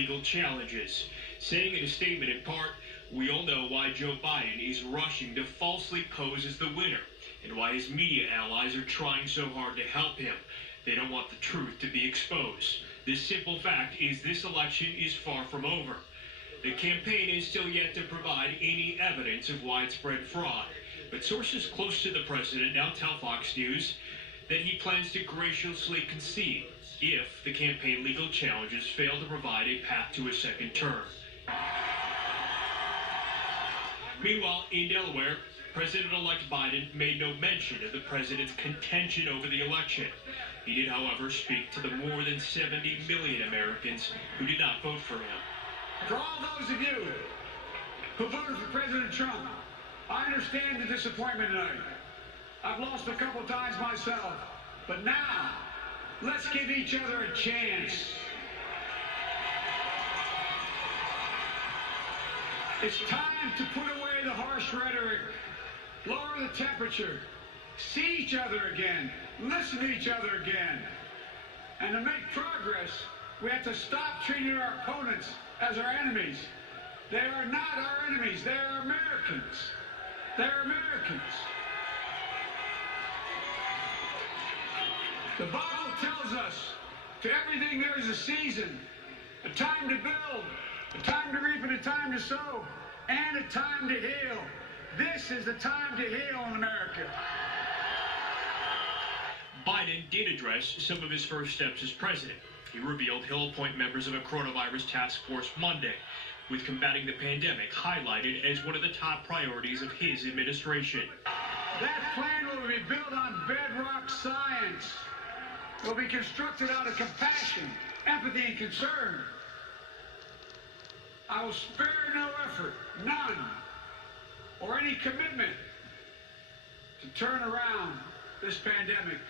legal challenges, saying in a statement in part, "We all know why Joe Biden is rushing to falsely pose as the winner and why his media allies are trying so hard to help him. They don't want the truth to be exposed. The simple fact is this election is far from over." The campaign is still yet to provide any evidence of widespread fraud, but sources close to the president now tell Fox News that he plans to graciously concede if the campaign legal challenges fail to provide a path to a second term. Meanwhile, in Delaware, President-elect Biden made no mention of the president's contention over the election. He did, however, speak to the more than 70 million Americans who did not vote for him. For all those of you who voted for President Trump, I understand the disappointment tonight. I've lost a couple times myself, but now, let's give each other a chance. It's time to put away the harsh rhetoric, lower the temperature, see each other again, listen to each other again. And to make progress, we have to stop treating our opponents as our enemies. They are not our enemies, they are Americans. They're Americans. The Bible tells us, to everything there is a season, a time to build, a time to reap and a time to sow, and a time to heal. This is the time to heal in America. Biden did address some of his first steps as president. He revealed he'll appoint members of a coronavirus task force Monday, with combating the pandemic highlighted as one of the top priorities of his administration. That plan will be built on bedrock science. It will be constructed out of compassion, empathy, and concern. I will spare no effort, none, or any commitment to turn around this pandemic.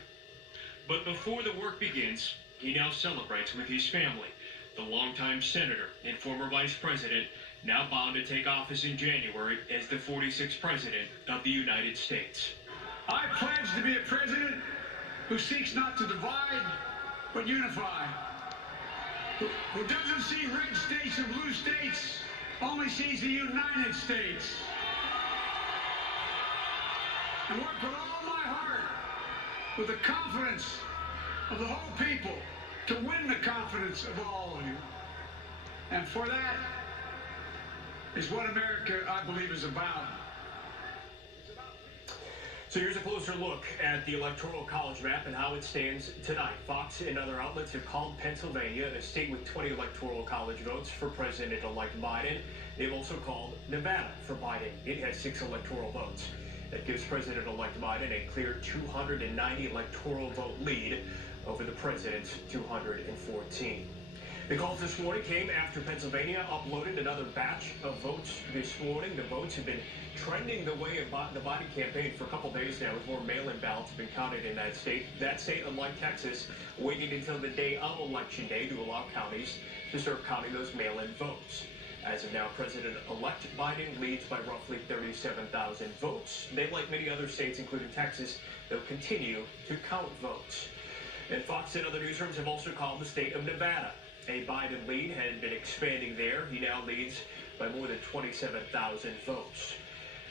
But before the work begins, he now celebrates with his family. The longtime senator and former vice president, now bound to take office in January as the 46th president of the United States. I pledge to be a president who seeks not to divide, but unify. Who doesn't see red states and blue states, only sees the United States. And work with all my heart, with the confidence of the whole people, to win the confidence of all of you. And for that is what America, I believe, is about. So here's a closer look at the Electoral College map and how it stands tonight. Fox and other outlets have called Pennsylvania a state with 20 Electoral College votes for President-elect Biden. They've also called Nevada for Biden. It has 6 electoral votes. That gives President-elect Biden a clear 290 electoral vote lead over the president's 214. The calls this morning came after Pennsylvania uploaded another batch of votes this morning. The votes have been trending the way of the Biden campaign for a couple days now, as more mail-in ballots have been counted in that state. That state, unlike Texas, waited until the day of Election Day to allow counties to start counting those mail-in votes. As of now, President-elect Biden leads by roughly 37,000 votes. They, like many other states, including Texas, they'll continue to count votes. And Fox and other newsrooms have also called the state of Nevada. A Biden lead had been expanding there. He now leads by more than 27,000 votes.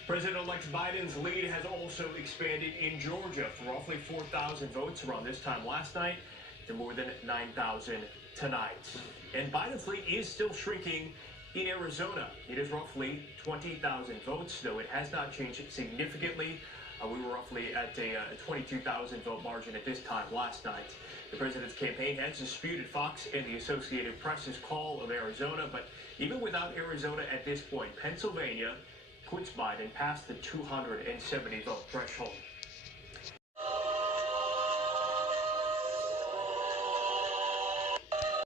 President-elect Biden's lead has also expanded in Georgia from roughly 4,000 votes around this time last night to more than 9,000 tonight. And Biden's lead is still shrinking in Arizona. It is roughly 20,000 votes, though it has not changed significantly. We were roughly at a 22,000 vote margin at this time last night. The president's campaign has disputed Fox and the Associated Press's call of Arizona, but even without Arizona at this point, Pennsylvania puts Biden past the 270 vote threshold.